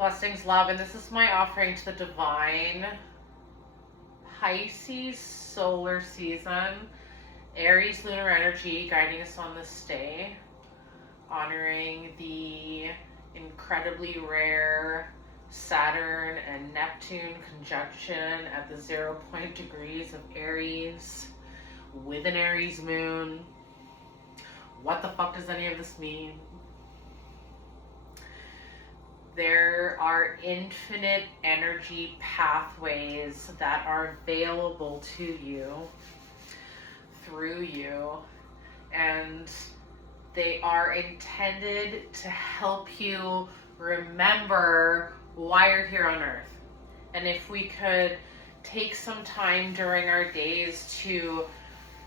Blessings, love, and this is my offering to the divine Pisces solar season, Aries lunar energy guiding us on this day, honoring the incredibly rare Saturn and Neptune conjunction at the 0 point degrees of Aries with an Aries moon. What the fuck does any of this mean? There are infinite energy pathways that are available to you, through you, and they are intended to help you remember why you're here on Earth. And if we could take some time during our days to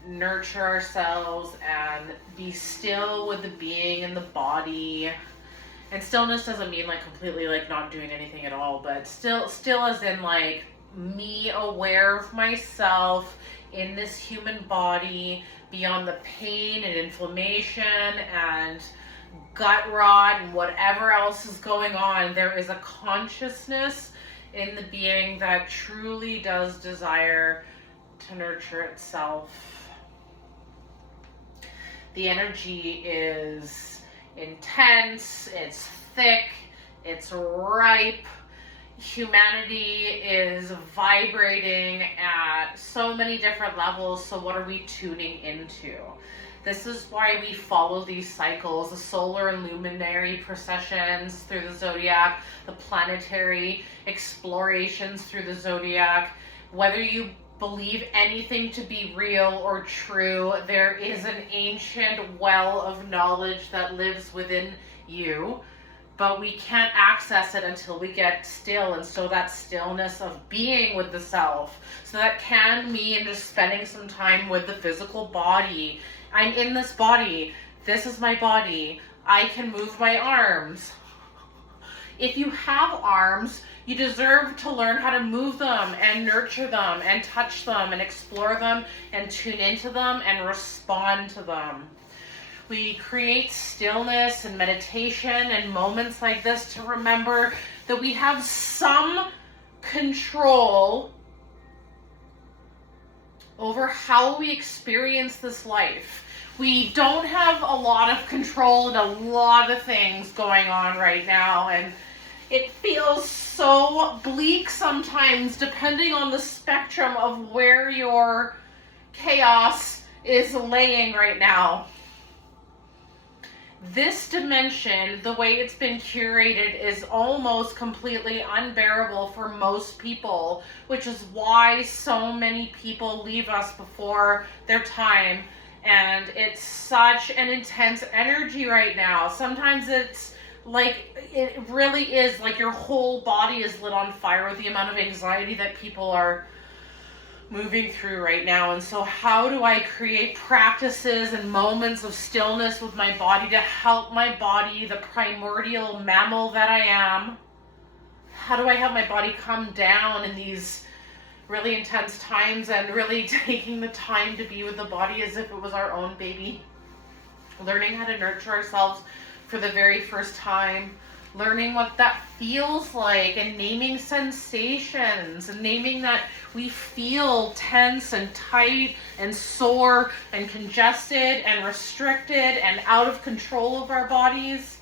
nurture ourselves and be still with the being in the body. And stillness doesn't mean like completely like not doing anything at all, but still as in like me aware of myself in this human body, beyond the pain and inflammation and gut rot and whatever else is going on. There is a consciousness in the being that truly does desire to nurture itself. The energy is intense, it's thick, it's ripe. Humanity is vibrating at so many different levels, so what are we tuning into? This is why we follow these cycles, the solar and luminary processions through the zodiac, the planetary explorations through the zodiac. Whether you believe anything to be real or true, there is an ancient well of knowledge that lives within you, but we can't access it until we get still. And so that stillness of being with the self, so that can mean just spending some time with the physical body. I'm in this body, this is my body, I can move my arms. If you have arms, you deserve to learn how to move them and nurture them and touch them and explore them and tune into them and respond to them. We create stillness and meditation and moments like this to remember that we have some control over how we experience this life. We don't have a lot of control in a lot of things going on right now, and it feels so bleak sometimes depending on the spectrum of where your chaos is laying right now. This dimension, the way it's been curated, is almost completely unbearable for most people, which is why so many people leave us before their time. And it's such an intense energy right now. Sometimes it's like, it really is like your whole body is lit on fire with the amount of anxiety that people are moving through right now. And so how do I create practices and moments of stillness with my body to help my body, the primordial mammal that I am? How do I have my body come down in these really intense times and really taking the time to be with the body as if it was our own baby? Learning how to nurture ourselves for the very first time, learning what that feels like, and naming sensations, and naming that we feel tense and tight and sore and congested and restricted and out of control of our bodies.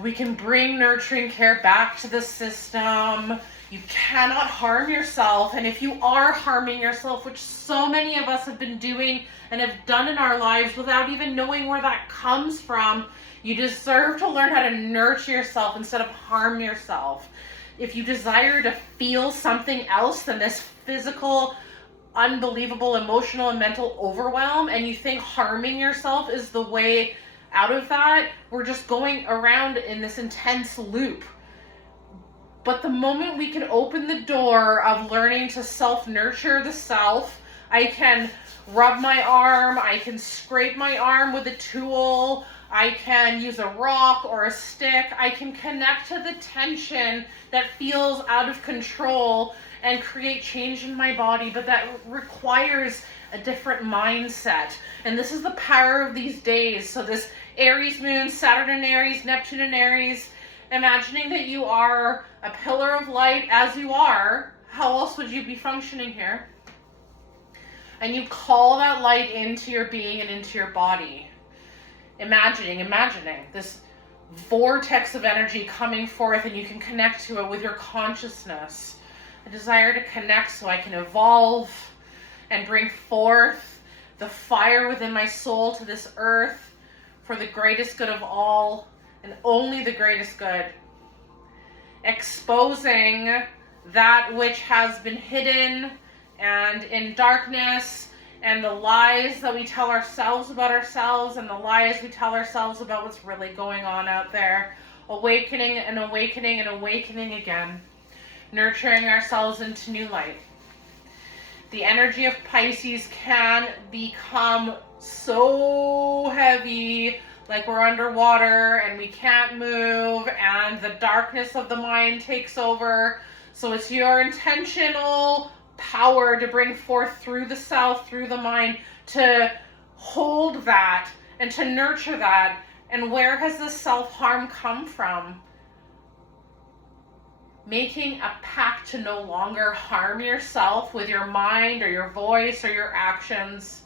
We can bring nurturing care back to the system. You cannot harm yourself, and if you are harming yourself, which so many of us have been doing and have done in our lives without even knowing where that comes from, you deserve to learn how to nurture yourself instead of harm yourself. If you desire to feel something else than this physical, unbelievable emotional and mental overwhelm, and you think harming yourself is the way out of that, we're just going around in this intense loop. But the moment we can open the door of learning to self-nurture the self, I can rub my arm, I can scrape my arm with a tool, I can use a rock or a stick, I can connect to the tension that feels out of control and create change in my body, but that requires a different mindset. And this is the power of these days. So this Aries moon, Saturn in Aries, Neptune in Aries, Imagining that you are a pillar of light as you are. How else would you be functioning here? And you call that light into your being and into your body. Imagining this vortex of energy coming forth, and you can connect to it with your consciousness. A desire to connect so I can evolve and bring forth the fire within my soul to this earth for the greatest good of all and only the greatest good. Exposing that which has been hidden and in darkness, and the lies that we tell ourselves about ourselves, and the lies we tell ourselves about what's really going on out there. Awakening and awakening and awakening again. Nurturing ourselves into new light. The energy of Pisces can become so heavy, like we're underwater and we can't move, and the darkness of the mind takes over. So it's your intentional power to bring forth through the self, through the mind, to hold that and to nurture that. And where has this self-harm come from? Making a pact to no longer harm yourself with your mind or your voice or your actions.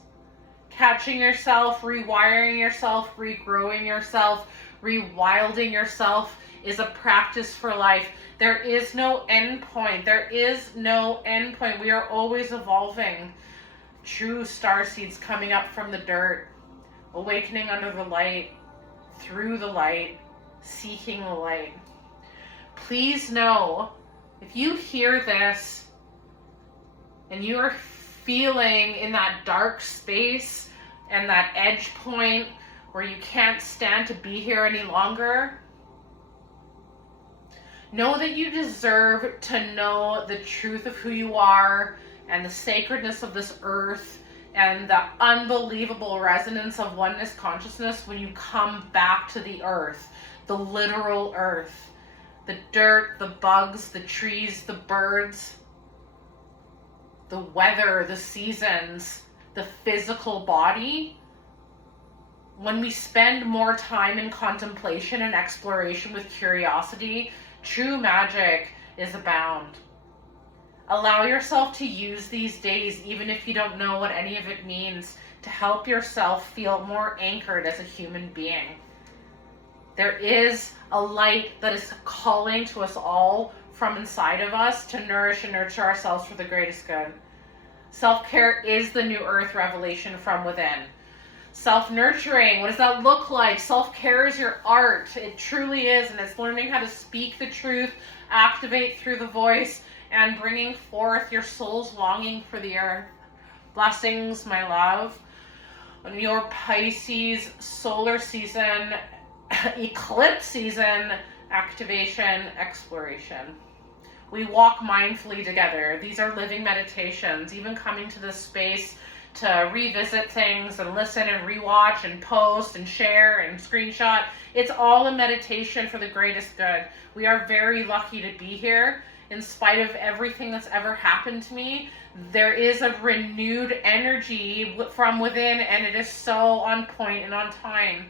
Catching yourself, rewiring yourself, regrowing yourself, rewilding yourself is a practice for life. There is no end point. There is no end point. We are always evolving. True star seeds coming up from the dirt, awakening under the light, through the light, seeking the light. Please know, if you hear this and you are feeling in that dark space and that edge point where you can't stand to be here any longer, know that you deserve to know the truth of who you are and the sacredness of this earth and the unbelievable resonance of oneness consciousness when you come back to the earth, the literal earth. The dirt, the bugs, the trees, the birds, the weather, the seasons, the physical body. When we spend more time in contemplation and exploration with curiosity, true magic is abound. Allow yourself to use these days, even if you don't know what any of it means, to help yourself feel more anchored as a human being. There is a light that is calling to us all from inside of us to nourish and nurture ourselves for the greatest good. Self-care is the new earth revelation from within. Self-nurturing, what does that look like? Self-care is your art. It truly is, and it's learning how to speak the truth, activate through the voice, and bringing forth your soul's longing for the earth. Blessings, my love, on your Pisces solar season, eclipse season, activation, exploration. We walk mindfully together. These are living meditations. Even coming to this space to revisit things and listen and rewatch and post and share and screenshot. It's all a meditation for the greatest good. We are very lucky to be here. In spite of everything that's ever happened to me, there is a renewed energy from within, and it is so on point and on time.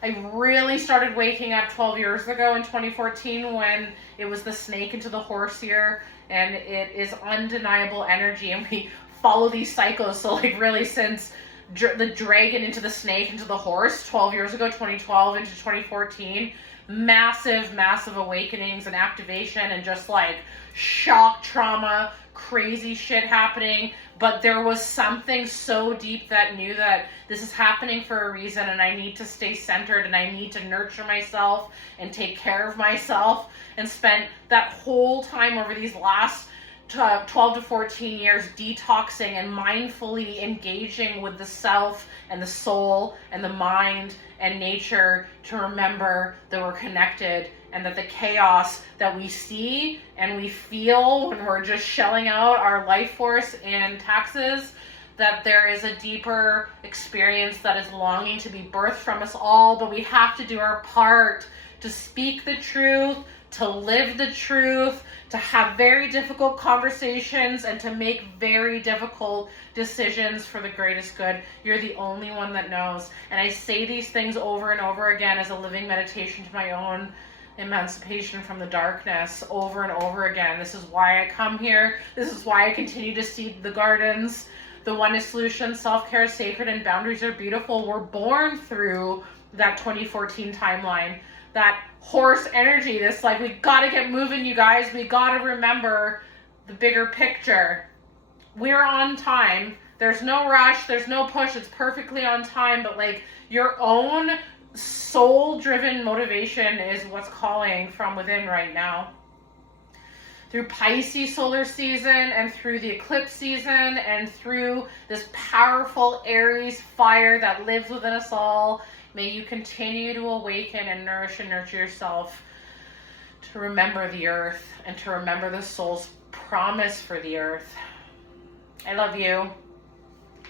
I really started waking up 12 years ago in 2014 when it was the snake into the horse year, and it is undeniable energy, and we follow these cycles. So like really since the dragon into the snake into the horse 12 years ago, 2012 into 2014, massive awakenings and activation and just like shock, trauma, crazy shit happening. But there was something so deep that knew that this is happening for a reason, and I need to stay centered, and I need to nurture myself and take care of myself, and spent that whole time over these last 12 to 14 years detoxing and mindfully engaging with the self and the soul and the mind and nature to remember that we're connected, and that the chaos that we see and we feel when we're just shelling out our life force in taxes, that there is a deeper experience that is longing to be birthed from us all. But we have to do our part to speak the truth, to live the truth, to have very difficult conversations, and to make very difficult decisions for the greatest good. You're the only one that knows. And I say these things over and over again as a living meditation to my own emancipation from the darkness, over and over again. This is why I come here. This is why I continue to seed the gardens. The oneness solution, self-care is sacred, and boundaries are beautiful. We're born through that 2014 timeline, that horse energy, this like, we gotta get moving, you guys. We gotta remember the bigger picture. We're on time. There's no rush. There's no push. It's perfectly on time. But like, your own soul-driven motivation is what's calling from within right now. Through Pisces solar season, and through the eclipse season, and through this powerful Aries fire that lives within us all, may you continue to awaken and nourish and nurture yourself to remember the earth and to remember the soul's promise for the earth. I love you.